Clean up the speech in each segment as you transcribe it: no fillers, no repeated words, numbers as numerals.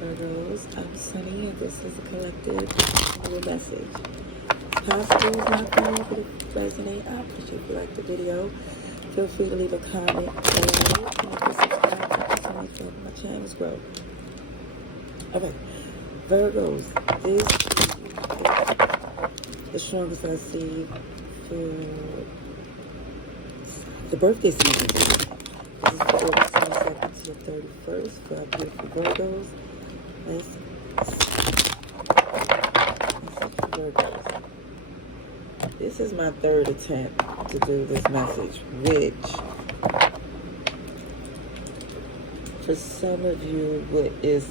Virgos. I'm Sunny, and this is a collective little message. Possible is not for you, but if it resonate, I appreciate if you like the video. Feel free to leave a comment below, and if you subscribe, thank you so much for my channel's growth. Alright, Virgos, this is the strongest I see for the birthday season. This is for August 22nd to the 31st for our beautiful Virgos. Let's see for Virgos. This is my third attempt to do this message, which for some of you, what is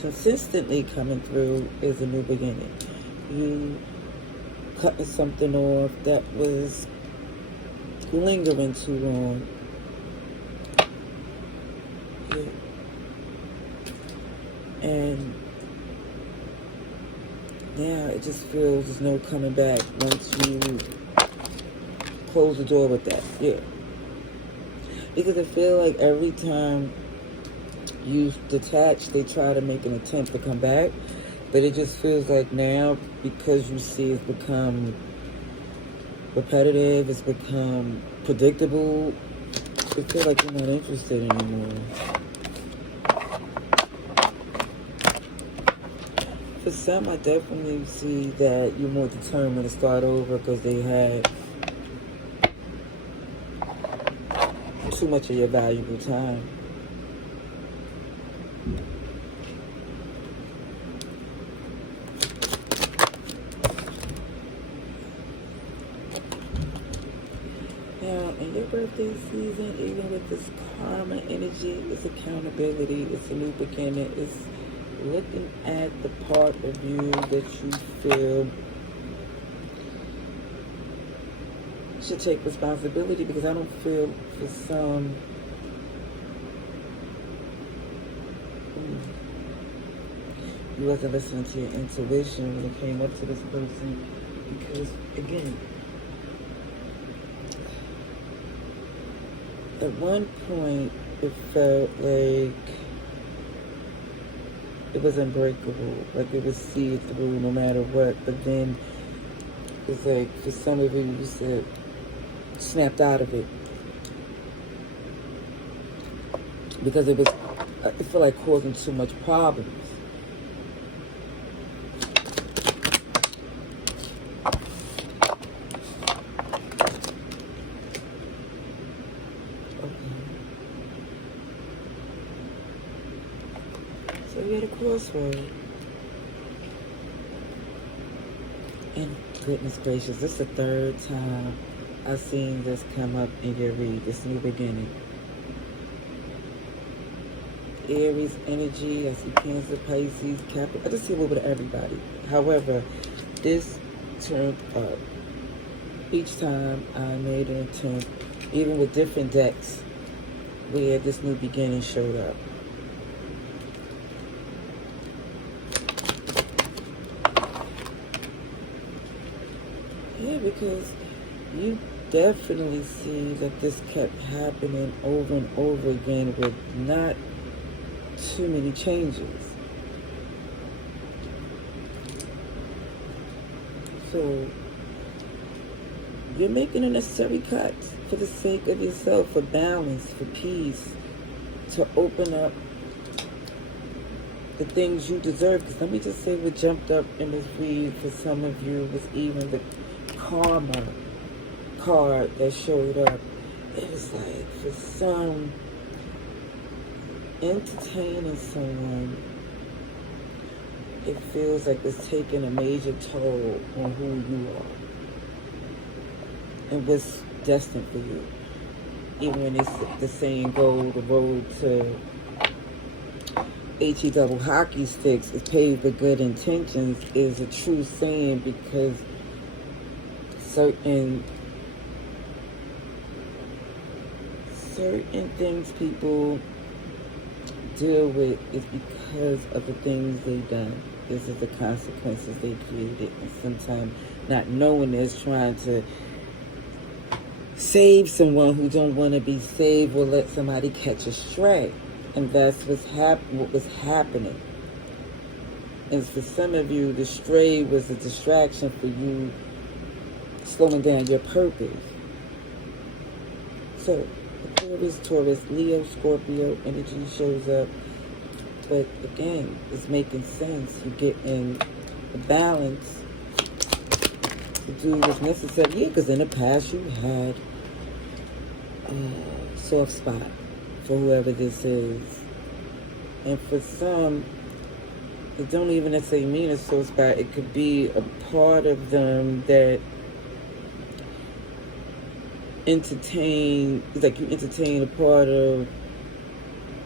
consistently coming through is a new beginning. You cutting something off that was lingering too long. Yeah. And now it just feels there's no coming back once you close the door with that. Yeah. Because I feel like every time you detach, they try to make an attempt to come back. But it just feels like now, because you see it's become repetitive, it's become predictable, you feel like you're not interested anymore. For some, I definitely see that you're more determined to start over because they had too much of your valuable time. Now, in your birthday season, even with this karma energy, it's accountability, it's a new beginning, it's looking at the part of you that you feel should take responsibility, because I don't feel for some you wasn't listening to your intuition when it came up to this person, because again, at one point it felt like it was unbreakable, like it was see through no matter what. But then it's like, for some of you, you said snapped out of it because it was, it felt like causing too much problems. So you're at a crossroad. And goodness gracious, this is the third time I've seen this come up in your read, this new beginning. Aries energy, I see Cancer, Pisces, Capricorn. I just see a little bit of everybody. However, this turned up. Each time I made an attempt, even with different decks, where this new beginning showed up. Yeah, because you definitely see that this kept happening over and over again with not too many changes. So you're making the necessary cuts for the sake of yourself, for balance, for peace, to open up the things you deserve. Because let me just say, what jumped up in this read for some of you was even the karma card that showed up. It was like, for some, entertaining someone, it feels like it's taking a major toll on who you are and what's destined for you. Even when it's the saying go, the road to HE double hockey sticks is paved with good intentions, is a true saying, because certain things people deal with is because of the things they've done. This is the consequences they created. And sometimes not knowing is trying to save someone who don't want to be saved, or let somebody catch a stray. And that's what was happening. And for some of you, the stray was a distraction for you, slowing down your purpose. So, Aquarius, Taurus, Leo, Scorpio energy shows up. But again, it's making sense. You get in a balance to do what's necessary. Yeah, because in the past you had a soft spot for whoever this is. And for some, it don't even necessarily mean a soft spot. It could be a part of them that it's like you entertain a part of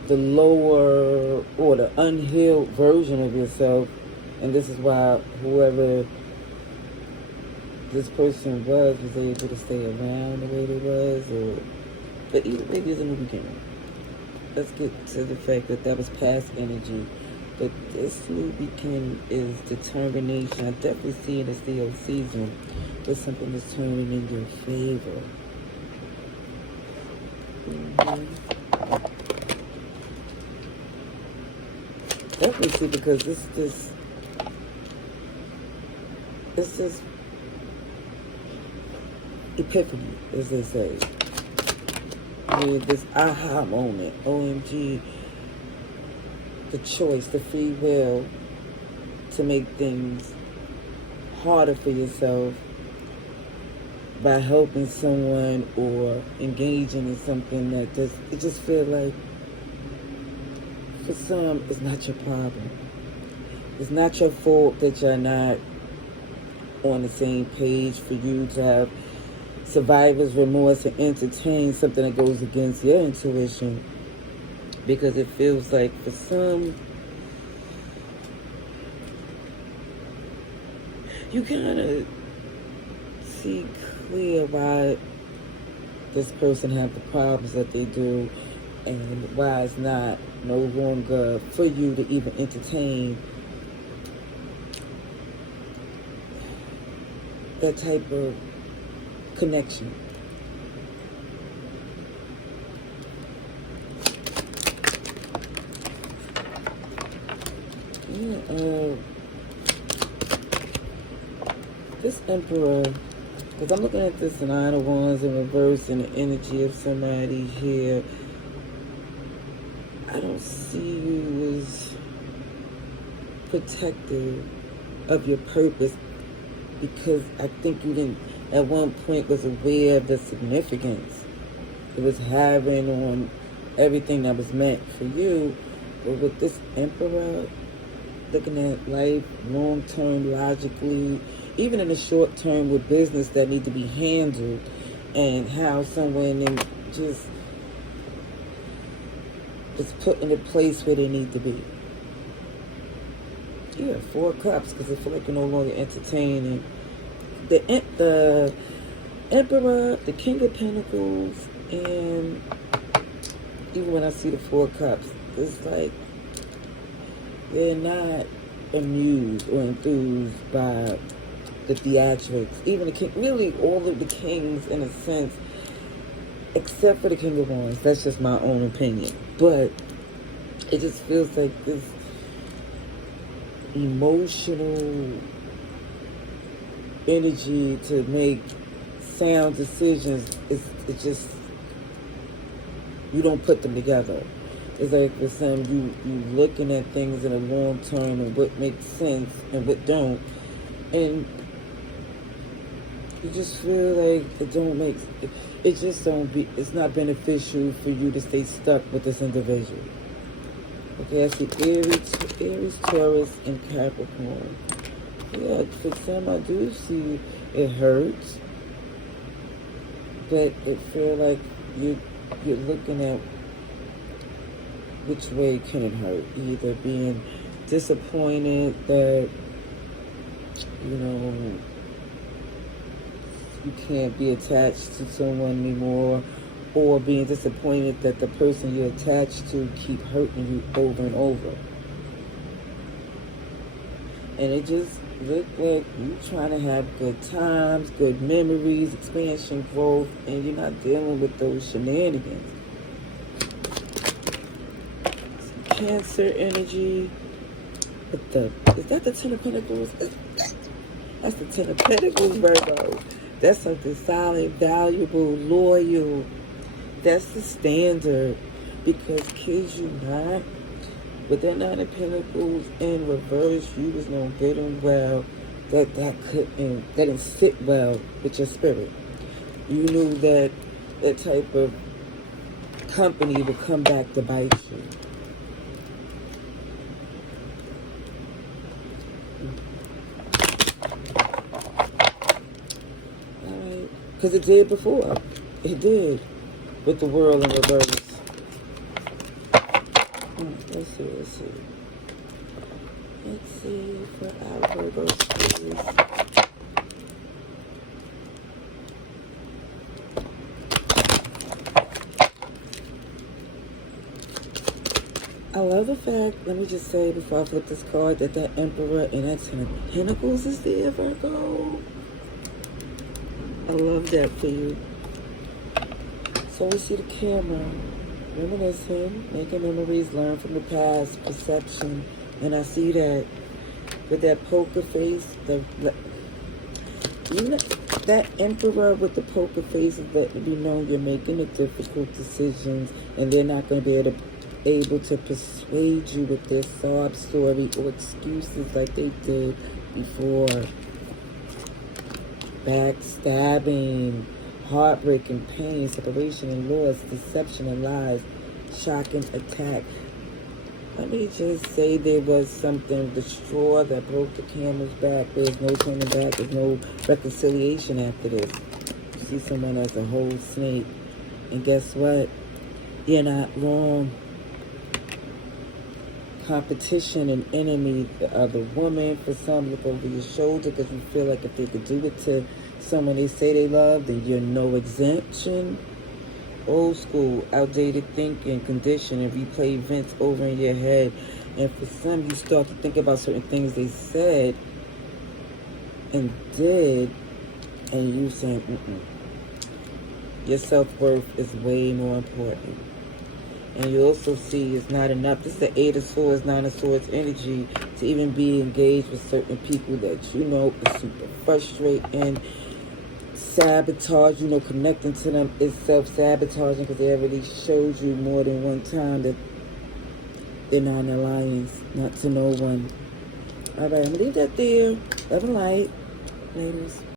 the lower or the unhealed version of yourself. And this is why whoever this person was able to stay around the way they was. But either way, there's a new beginning. Let's get to the fact that that was past energy. But this new beginning is determination. I definitely see it as the season. There's something that's turning in your favor. Definitely see, because this epiphany, as they say. With this aha moment, OMG, the choice, the free will to make things harder for yourself by helping someone or engaging in something that it just feels like, for some, it's not your problem. It's not your fault that you're not on the same page. For you to have survivor's remorse and entertain something that goes against your intuition, because it feels like for some, you kind of see clear why this person have the problems that they do, and why it's not no longer for you to even entertain that type of connection. Yeah, this Emperor, because I'm looking at this Nine of Wands in reverse and the energy of somebody here. I don't see you as protective of your purpose, because I think you didn't at one point was aware of the significance it was having on everything that was meant for you. But with this Emperor, looking at life long term, logically, even in the short term with business that need to be handled, and how someone just is put in a place where they need to be. Yeah, 4 cups, because I feel like you're no longer entertaining. The Emperor, the King of Pentacles, and even when I see the 4 cups, it's like they're not amused or enthused by the theatrics. Even the king, really all of the kings in a sense, except for the King of Wands. That's just my own opinion. But it just feels like this emotional energy to make sound decisions. It's just, you don't put them together. It's like for some, you looking at things in a long term and what makes sense and what don't. And you just feel like it's not beneficial for you to stay stuck with this individual. Okay, I see Aries, Taurus, and Capricorn. Yeah, for some I do see it hurts, but it feels like you're looking at which way can it hurt. Either being disappointed that, you can't be attached to someone anymore, or being disappointed that the person you're attached to keep hurting you over and over. And it just looked like you trying to have good times, good memories, expansion, growth, and you're not dealing with those shenanigans. Cancer energy, Is that the Ten of Pentacles? That's the Ten of Pentacles, Virgo. That's something solid, valuable, loyal. That's the standard. Because kids, you not. With that Nine of Pentacles in reverse, you was knowing good and well that that didn't sit well with your spirit. You knew that that type of company would come back to bite you. Alright. Because it did before. It did. With the world in reverse. Let's see. Let's see for our Virgos, please. I love the fact, let me just say before I flip this card, that that Emperor and that Ten of Pentacles is there, Virgo. I love that for you. So we see the camera. Reminiscing, making memories, learn from the past, perception. And I see that with that poker face, you know, that Emperor with the poker face is letting you know you're making the difficult decisions and they're not going to be able to persuade you with their sob story or excuses like they did before. Backstabbing, heartbreaking, pain, separation and loss, deception and lies, shocking attack. Let me just say there was something, the straw that broke the camel's back. There's no turning back. There's no reconciliation after this. You see someone as a whole snake. And guess what? You're not wrong. Competition and enemy, the other woman. For some, look over your shoulder because you feel like if they could do it to someone they say they love, then you're no exemption. Old school, outdated thinking, condition, and replay events over in your head. And for some, you start to think about certain things they said and did, and you saying, your self-worth is way more important. And you also see it's not enough. This is the Eight of Swords, Nine of Swords energy to even be engaged with certain people that you know is super frustrating, sabotage, you know, connecting to them is self-sabotaging because they already showed you more than one time that they're not an alliance, not to no one. All right, I'm going to leave that there. Love and light. Ladies.